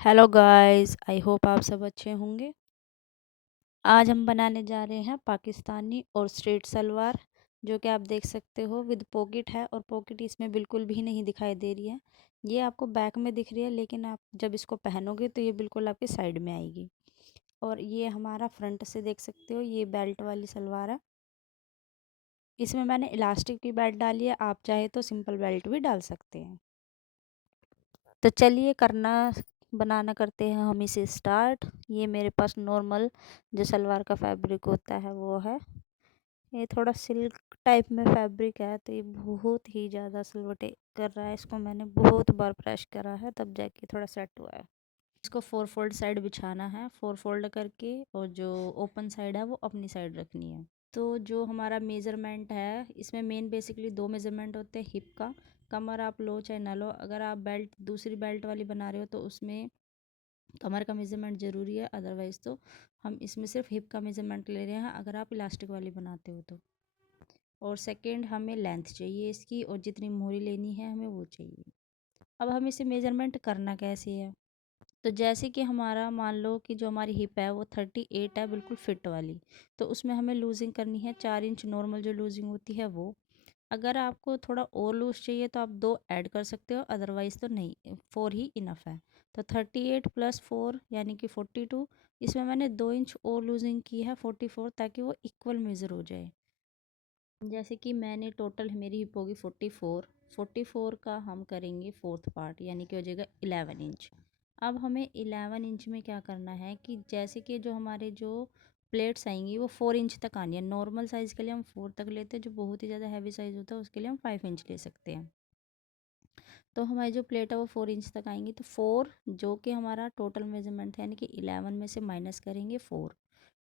Hello guys, I hope आप सब अच्छे होंगे। आज हम बनाने जा रहे हैं पाकिस्तानी और स्ट्रेट सलवार, जो कि आप देख सकते हो विद पॉकेट है, और पॉकेट इसमें बिल्कुल भी नहीं दिखाई दे रही है। ये आपको बैक में दिख रही है, लेकिन आप जब इसको पहनोगे तो ये बिल्कुल आपके साइड में आएगी। और ये हमारा फ्रंट से देख सकते हो, ये बेल्ट वाली सलवार है। इसमें मैंने इलास्टिक की बेल्ट डाली है, आप चाहे तो सिंपल बेल्ट भी डाल सकते हैं। तो चलिए बनाना करते हैं हम इसे स्टार्ट। ये मेरे पास नॉर्मल जो सलवार का फैब्रिक होता है वो है। ये थोड़ा सिल्क टाइप में फैब्रिक है, तो ये बहुत ही ज़्यादा सिलवटे कर रहा है। इसको मैंने बहुत बार प्रेस करा है, तब जाके थोड़ा सेट हुआ है। इसको 4 फोल्ड साइड बिछाना है, 4 फोल्ड करके, और जो ओपन साइड है वो अपनी साइड रखनी है। तो जो हमारा मेज़रमेंट है, इसमें मेन बेसिकली 2 मेज़रमेंट होते हैं हिप का। कमर आप लो चाहे ना लो, अगर आप बेल्ट दूसरी बेल्ट वाली बना रहे हो तो उसमें कमर का मेज़रमेंट ज़रूरी है, अदरवाइज़ तो हम इसमें सिर्फ हिप का मेज़रमेंट ले रहे हैं अगर आप इलास्टिक वाली बनाते हो तो। और सेकंड, हमें लेंथ चाहिए इसकी, और जितनी मोहरी लेनी है हमें वो चाहिए। अब हम इसे मेज़रमेंट करना कैसे है, तो जैसे कि हमारा मान लो कि जो हमारी हिप है वो 38 है, बिल्कुल फिट वाली। तो उसमें हमें लूजिंग करनी है 4 इंच, नॉर्मल जो लूजिंग होती है वो। अगर आपको थोड़ा और लूज चाहिए तो आप 2 ऐड कर सकते हो, अदरवाइज़ तो नहीं, 4 ही इनफ है। तो 38 + 4 यानी कि 42। इसमें मैंने 2 इंच और लूजिंग की है 44, ताकि वो इक्वल मेज़र हो जाए। जैसे कि मैंने टोटल मेरी हिप होगी 44, 44 का हम करेंगे फोर्थ पार्ट, यानी कि हो जाएगा 11 इंच। अब हमें 11 इंच में क्या करना है कि जैसे कि जो हमारे जो प्लेट्स आएंगी वो 4 इंच तक आनी है। नॉर्मल साइज़ के लिए हम 4 तक लेते हैं, जो बहुत ही ज़्यादा हैवी साइज़ होता है उसके लिए हम 5 इंच ले सकते हैं। तो हमारी जो प्लेट है वो 4 इंच तक आएंगी, तो 4 जो कि हमारा टोटल मेजरमेंट है, यानी कि 11 में से माइनस करेंगे 4।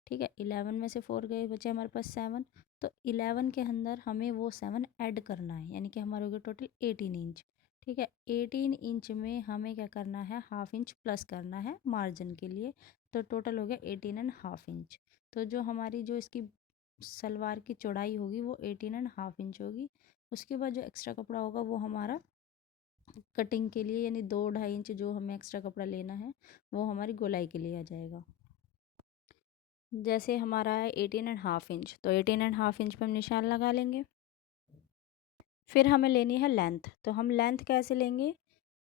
ठीक है, 11 में से 4 गए, बचे हमारे पास 7। तो 11 के अंदर हमें वो 7 ऐड करना है, यानी कि हमारे हो गए टोटल 18 इंच। ठीक है, 18 इंच में हमें क्या करना है, हाफ इंच प्लस करना है मार्जिन के लिए। तो टोटल हो गया 18.5 इंच। तो जो हमारी जो इसकी सलवार की चौड़ाई होगी वो 18.5 इंच होगी। उसके बाद जो एक्स्ट्रा कपड़ा होगा वो हमारा कटिंग के लिए, यानी 2-2.5 इंच जो हमें एक्स्ट्रा कपड़ा लेना है वो हमारी गोलाई के लिए आ जाएगा। जैसे हमारा है 18.5 इंच, तो 18.5 इंच पे हम निशान लगा लेंगे। फिर हमें लेनी है लेंथ। तो हम लेंथ कैसे लेंगे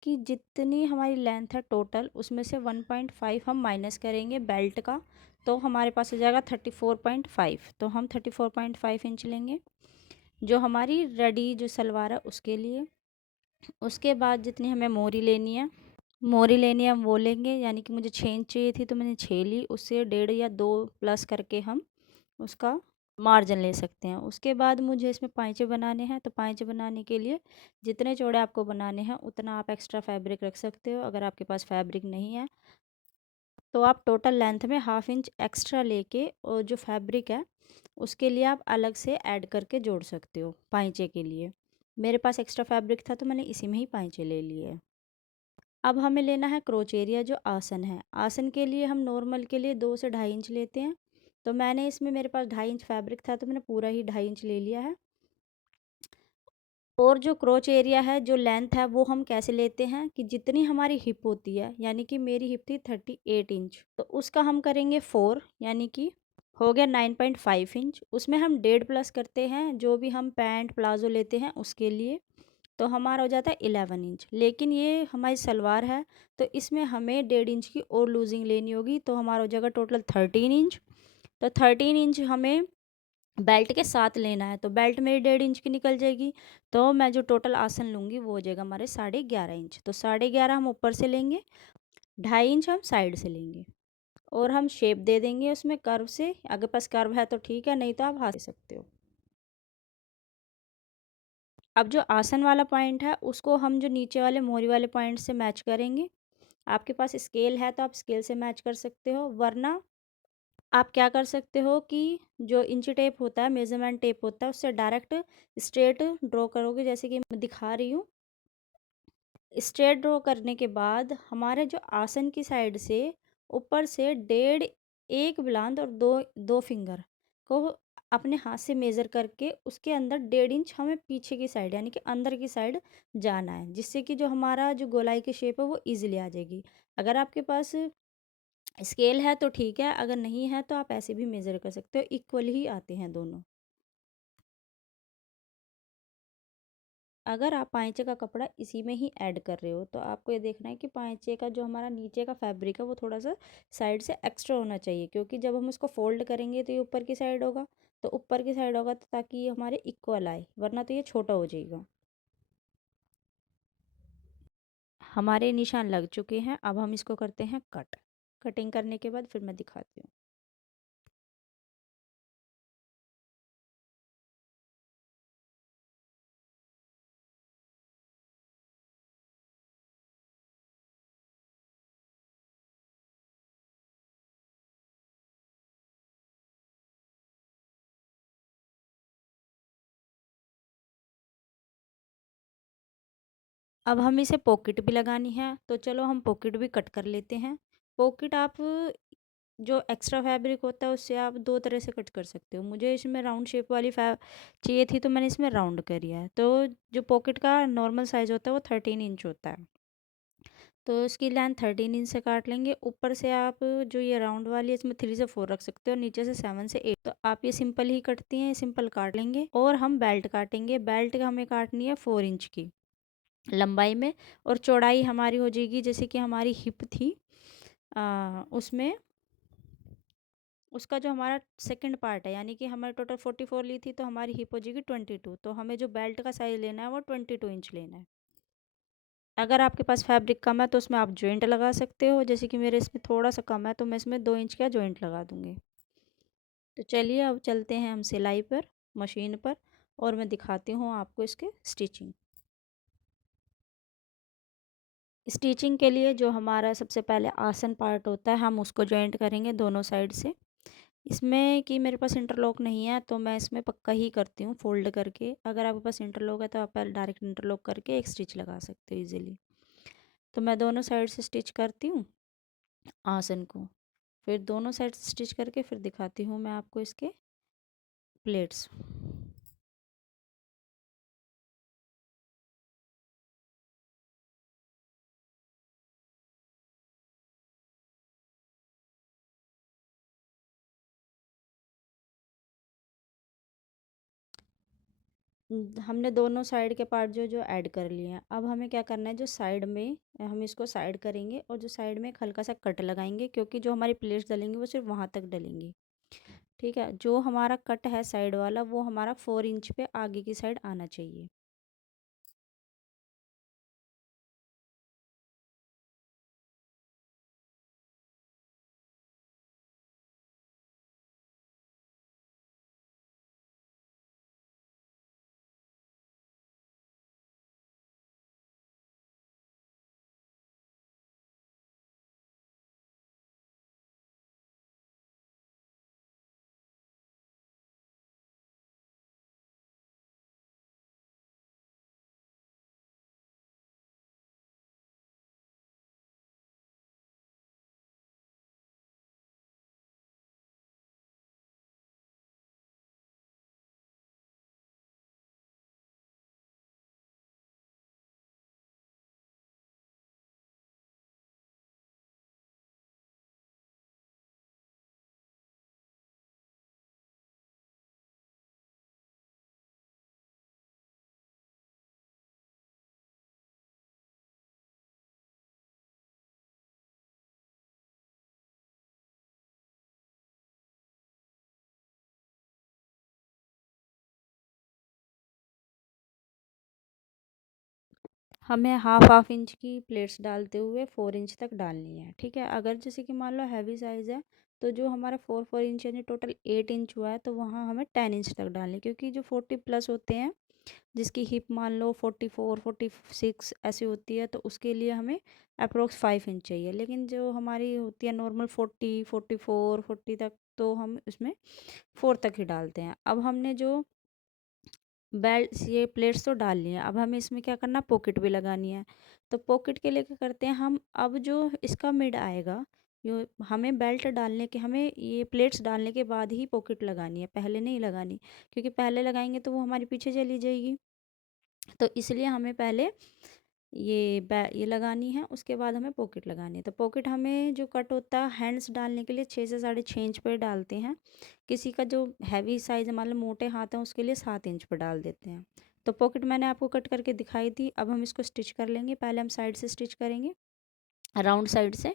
कि जितनी हमारी लेंथ है टोटल, उसमें से 1.5 हम माइनस करेंगे बेल्ट का, तो हमारे पास हो जाएगा 34.5। तो हम 34.5 इंच लेंगे जो हमारी रेडी जो सलवार है उसके लिए। उसके बाद जितनी हमें मोरी लेनी है हम वो लेंगे, यानी कि मुझे 6 इंच चाहिए थी तो मैंने 6 ली, उससे 1.5 या 2 प्लस करके हम उसका मार्जिन ले सकते हैं। उसके बाद मुझे इसमें पाइचे बनाने हैं, तो पाइचे बनाने के लिए जितने चौड़े आपको बनाने हैं उतना आप एक्स्ट्रा फैब्रिक रख सकते हो। अगर आपके पास फैब्रिक नहीं है तो आप टोटल लेंथ में हाफ इंच एक्स्ट्रा लेके, और जो फैब्रिक है उसके लिए आप अलग से ऐड करके जोड़ सकते हो पाइचे के लिए। मेरे पास एक्स्ट्रा फैब्रिक था तो मैंने इसी में ही पाइचे ले लिए। अब हमें लेना है क्रोच एरिया, जो आसन है। आसन के लिए हम नॉर्मल के लिए 2 से 2.5 इंच लेते हैं। तो मैंने इसमें, मेरे पास 2.5 इंच फैब्रिक था तो मैंने पूरा ही 2.5 इंच ले लिया है। और जो क्रोच एरिया है, जो लेंथ है, वो हम कैसे लेते हैं कि जितनी हमारी हिप होती है, यानी कि मेरी हिप थी 38 इंच, तो उसका हम करेंगे 4, यानी कि हो गया 9.5 इंच। उसमें हम 1.5 प्लस करते हैं जो भी हम पैंट प्लाजो लेते हैं उसके लिए, तो हमारा हो जाता है 11 इंच। लेकिन ये हमारी सलवार है तो इसमें हमें 1.5 इंच की और लूजिंग लेनी होगी, तो हमारा हो जाएगा टोटल 13 इंच। तो 13 इंच हमें बेल्ट के साथ लेना है, तो बेल्ट मेरी 1.5 इंच की निकल जाएगी। तो मैं जो टोटल आसन लूँगी वो हो जाएगा हमारे 11.5 इंच। तो 11.5 हम ऊपर से लेंगे, 2.5 इंच हम साइड से लेंगे, और हम शेप दे देंगे उसमें कर्व से। अगर पास कर्व है तो ठीक है, नहीं तो आप हाथ दे सकते हो। अब जो आसन वाला पॉइंट है उसको हम जो नीचे वाले मोरी वाले पॉइंट से मैच करेंगे। आपके पास स्केल है तो आप स्केल से मैच कर सकते हो, वरना आप क्या कर सकते हो कि जो इंची टेप होता है, मेजरमेंट टेप होता है, उससे डायरेक्ट स्ट्रेट ड्रॉ करोगे, जैसे कि मैं दिखा रही हूँ। स्ट्रेट ड्रॉ करने के बाद हमारे जो आसन की साइड से ऊपर से 1.5 एक बुलंद और दो दो फिंगर को अपने हाथ से मेज़र करके उसके अंदर 1.5 इंच हमें पीछे की साइड यानी कि अंदर की साइड जाना है, जिससे कि जो हमारा जो गोलाई की शेप है वो ईज़िली आ जाएगी। अगर आपके पास स्केल है तो ठीक है, अगर नहीं है तो आप ऐसे भी मेज़र कर सकते हो, इक्वल ही आते हैं दोनों। अगर आप पाइंचे का कपड़ा इसी में ही ऐड कर रहे हो तो आपको ये देखना है कि पाइंचे का जो हमारा नीचे का फैब्रिक है वो थोड़ा सा साइड से एक्स्ट्रा होना चाहिए, क्योंकि जब हम इसको फोल्ड करेंगे तो ये ऊपर की साइड होगा, तो ऊपर की साइड होगा तो ताकि ये हमारे इक्वल आए, वरना तो ये छोटा हो जाएगा। हमारे निशान लग चुके हैं, अब हम इसको करते हैं कट। कटिंग करने के बाद फिर मैं दिखाती हूँ। अब हम इसे पॉकेट भी लगानी है, तो चलो हम पॉकेट भी कट कर लेते हैं। पॉकेट आप जो एक्स्ट्रा फैब्रिक होता है उससे आप दो तरह से कट कर सकते हो। मुझे इसमें राउंड शेप वाली चाहिए थी तो मैंने इसमें राउंड करी है। तो जो पॉकेट का नॉर्मल साइज़ होता है वो 13 इंच होता है, तो इसकी लेंथ 13 इंच से काट लेंगे। ऊपर से आप जो ये राउंड वाली है इसमें 3 से 4 रख सकते हो, नीचे से 7 से 8। तो आप ये सिंपल ही कटती हैं, सिंपल काट लेंगे। और हम बेल्ट काटेंगे, बेल्ट का हमें काटनी है 4 इंच की लंबाई में, और चौड़ाई हमारी हो जाएगी जैसे कि हमारी हिप थी उसमें, उसका जो हमारा सेकंड पार्ट है, यानी कि हमारे टोटल 44 ली थी तो हमारी हिप हो जाएगी 22। तो हमें जो बेल्ट का साइज़ लेना है वो 22 इंच लेना है। अगर आपके पास फैब्रिक कम है तो उसमें आप जॉइंट लगा सकते हो, जैसे कि मेरे इसमें थोड़ा सा कम है तो मैं इसमें 2 इंच का जॉइंट लगा दूंगी। तो चलिए अब चलते हैं हम सिलाई पर, मशीन पर, और मैं दिखाती हूँ आपको इसके स्टिचिंग। स्टिचिंग के लिए जो हमारा सबसे पहले आसन पार्ट होता है हम उसको जॉइंट करेंगे दोनों साइड से। इसमें कि मेरे पास इंटरलॉक नहीं है तो मैं इसमें पक्का ही करती हूँ फोल्ड करके। अगर आपके पास इंटरलॉक है तो आप पहले डायरेक्ट इंटरलॉक करके एक स्टिच लगा सकते हो इजीली। तो मैं दोनों साइड से स्टिच करती हूँ आसन को, फिर दोनों साइड से स्टिच करके फिर दिखाती हूँ मैं आपको इसके प्लेट्स। हमने दोनों साइड के पार्ट जो जो ऐड कर लिए हैं। अब हमें क्या करना है, जो साइड में हम इसको साइड करेंगे और जो साइड में एक हल्का सा कट लगाएंगे, क्योंकि जो हमारी प्लेट्स डलेंगी वो सिर्फ वहाँ तक डलेंगी। ठीक है, जो हमारा कट है साइड वाला वो हमारा 4 इंच पे आगे की साइड आना चाहिए। हमें हाफ इंच की प्लेट्स डालते हुए 4 इंच तक डालनी है। ठीक है, अगर जैसे कि मान लो हैवी साइज़ है तो जो हमारा 4 4 इंच यानी टोटल 8 इंच हुआ है तो वहाँ हमें 10 इंच तक डालनी है, क्योंकि जो 40+ होते हैं जिसकी हिप मान लो 44 46 ऐसी होती है तो उसके लिए हमें अप्रोक्स 5 इंच चाहिए। लेकिन जो हमारी होती है नॉर्मल 40 44 40 तक, तो हम उसमें 4 तक ही डालते हैं। अब हमने जो बेल्ट ये प्लेट्स तो डाल लिए, अब हमें इसमें क्या करना, पॉकेट भी लगानी है। तो पॉकेट के लिए क्या करते हैं हम, अब जो इसका मिड आएगा यो हमें बेल्ट डालने के हमें ये प्लेट्स डालने के बाद ही पॉकेट लगानी है, पहले नहीं लगानी, क्योंकि पहले लगाएंगे तो वो हमारी पीछे चली जाएगी। तो इसलिए हमें पहले ये लगानी है, उसके बाद हमें पॉकेट लगानी है। तो पॉकेट हमें जो कट होता है हैंड्स डालने के लिए 6 से 6.5 इंच पर डालते हैं। किसी का जो हैवी साइज़ मतलब मोटे हाथ हैं उसके लिए 7 इंच पर डाल देते हैं। तो पॉकेट मैंने आपको कट करके दिखाई थी। अब हम इसको स्टिच कर लेंगे। पहले हम साइड से स्टिच करेंगे, राउंड साइड से।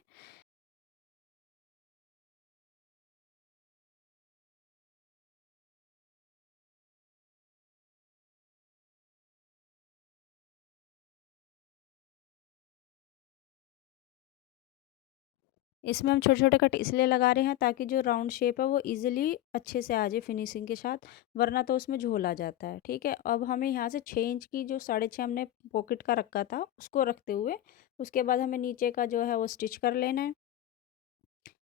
इसमें हम छोटे छोटे कट इसलिए लगा रहे हैं ताकि जो राउंड शेप है वो इजीली अच्छे से आ जाए फिनिशिंग के साथ, वरना तो उसमें झोल आ जाता है। ठीक है, अब हमें यहाँ से 6 इंच की जो 6.5 हमने पॉकेट का रखा था उसको रखते हुए उसके बाद हमें नीचे का जो है वो स्टिच कर लेना है।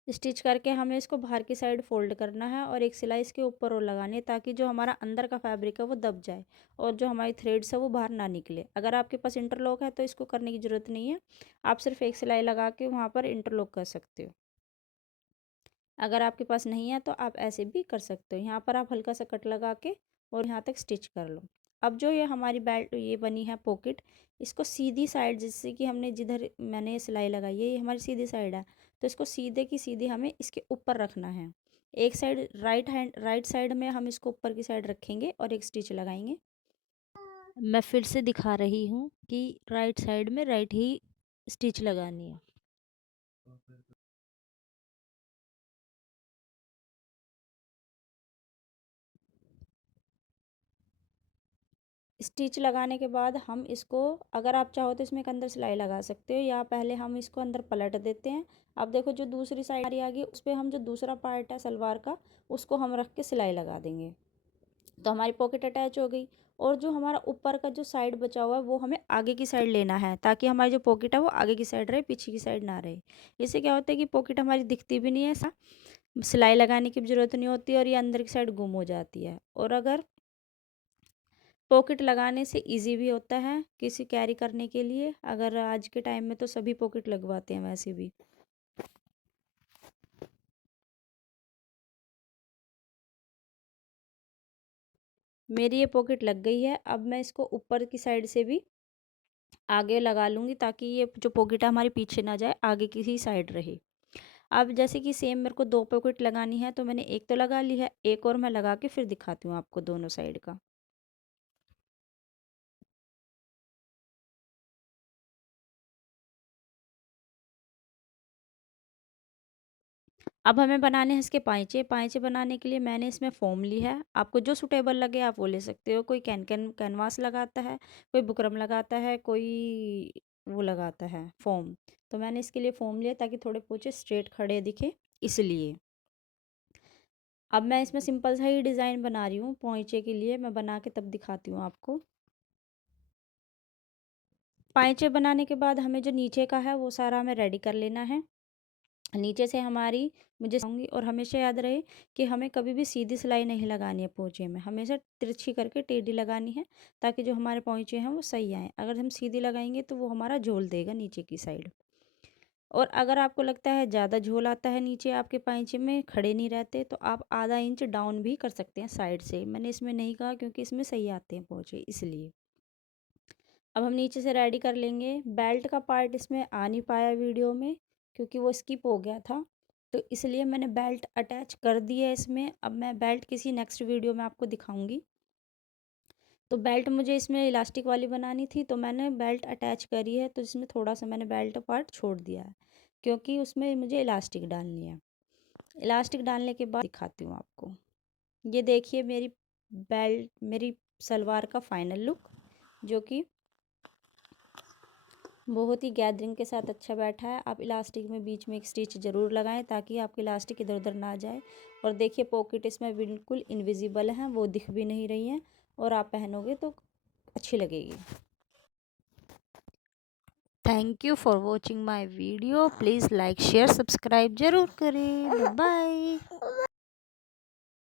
स्टिच करके हमें इसको बाहर की साइड फोल्ड करना है और एक सिलाई इसके ऊपर और लगानी है ताकि जो हमारा अंदर का फैब्रिक है वो दब जाए और जो हमारी थ्रेड्स है वो बाहर ना निकले। अगर आपके पास इंटरलॉक है तो इसको करने की ज़रूरत नहीं है, आप सिर्फ एक सिलाई लगा के वहाँ पर इंटरलॉक कर सकते हो। अगर आपके पास नहीं है तो आप ऐसे भी कर सकते हो। यहाँ पर आप हल्का सा कट लगा के और यहाँ तक स्टिच कर लो। अब जो ये हमारी बेल्ट ये बनी है पॉकेट, इसको सीधी साइड जैसे कि हमने जिधर मैंने सिलाई लगाई है ये हमारी सीधी साइड है, तो इसको सीधे की सीधी हमें इसके ऊपर रखना है। एक साइड राइट साइड में हम इसको ऊपर की साइड रखेंगे और एक स्टिच लगाएंगे। मैं फिर से दिखा रही हूँ कि राइट साइड में राइट ही स्टिच लगानी है। स्टिच लगाने के बाद हम इसको, अगर आप चाहो तो इसमें एक अंदर सिलाई लगा सकते हो या पहले हम इसको अंदर पलट देते हैं। अब देखो जो दूसरी साइड हमारी आ गई उस पर हम जो दूसरा पार्ट है सलवार का उसको हम रख के सिलाई लगा देंगे, तो हमारी पॉकेट अटैच हो गई। और जो हमारा ऊपर का जो साइड बचा हुआ है वो हमें आगे की साइड लेना है ताकि हमारी जो पॉकेट है वो आगे की साइड रहे, पीछे की साइड ना रहे। इससे क्या होता है कि पॉकेट हमारी दिखती भी नहीं है, सिलाई लगाने की भी ज़रूरत नहीं होती और ये अंदर की साइड गुम हो जाती है। और अगर पॉकेट लगाने से इजी भी होता है किसी कैरी करने के लिए, अगर आज के टाइम में तो सभी पॉकेट लगवाते हैं वैसे भी। मेरी ये पॉकेट लग गई है, अब मैं इसको ऊपर की साइड से भी आगे लगा लूँगी ताकि ये जो पॉकेट है हमारी पीछे ना जाए, आगे की ही साइड रहे। अब जैसे कि सेम मेरे को 2 पॉकेट लगानी है तो मैंने एक तो लगा ली है, एक और मैं लगा के फिर दिखाती हूँ आपको दोनों साइड का। अब हमें बनाने हैं इसके पाइचे। पाइचे बनाने के लिए मैंने इसमें फ़ोम ली है, आपको जो सूटेबल लगे आप वो ले सकते हो। कोई कैनवास लगाता है, कोई बुकरम लगाता है, कोई वो लगाता है फ़ोम। तो मैंने इसके लिए फ़ोम लिया ताकि थोड़े पोंचे स्ट्रेट खड़े दिखे इसलिए। अब मैं इसमें सिंपल सा ही डिज़ाइन बना रही हूँ पोंचे के लिए, मैं बना के तब दिखाती हूँ आपको। पाइचे बनाने के बाद हमें जो नीचे का है वो सारा हमें रेडी कर लेना है। नीचे से हमारी मुझे कहूँगी और हमेशा याद रहे कि हमें कभी भी सीधी सिलाई नहीं लगानी है पोंचे में, हमेशा तिरछी करके टेढ़ी लगानी है ताकि जो हमारे पोंचे हैं वो सही आएँ। अगर हम सीधी लगाएंगे तो वो हमारा झोल देगा नीचे की साइड। और अगर आपको लगता है ज़्यादा झोल आता है नीचे आपके पाइचे में, खड़े नहीं रहते, तो आप आधा इंच डाउन भी कर सकते हैं साइड से। मैंने इसमें नहीं कहा क्योंकि इसमें सही आते हैं पोंचे इसलिए। अब हम नीचे से रेडी कर लेंगे। बेल्ट का पार्ट इसमें आ नहीं पाया वीडियो में क्योंकि वो स्किप हो गया था, तो इसलिए मैंने बेल्ट अटैच कर दी है इसमें। अब मैं बेल्ट किसी नेक्स्ट वीडियो में आपको दिखाऊंगी। तो बेल्ट मुझे इसमें इलास्टिक वाली बनानी थी तो मैंने बेल्ट अटैच करी है, तो इसमें थोड़ा सा मैंने बेल्ट पार्ट छोड़ दिया है क्योंकि उसमें मुझे इलास्टिक डालनी है। इलास्टिक डालने के बाद दिखाती हूँ आपको। ये देखिए मेरी सलवार का फाइनल लुक, जो कि बहुत ही गैदरिंग के साथ अच्छा बैठा है। आप इलास्टिक में बीच में एक स्टिच ज़रूर लगाएं ताकि आपकी इलास्टिक इधर उधर ना जाए। और देखिए पॉकेट इसमें बिल्कुल इनविजिबल है, वो दिख भी नहीं रही हैं और आप पहनोगे तो अच्छी लगेगी। Thank you for watching my video. Please like share subscribe ज़रूर करें। बाय।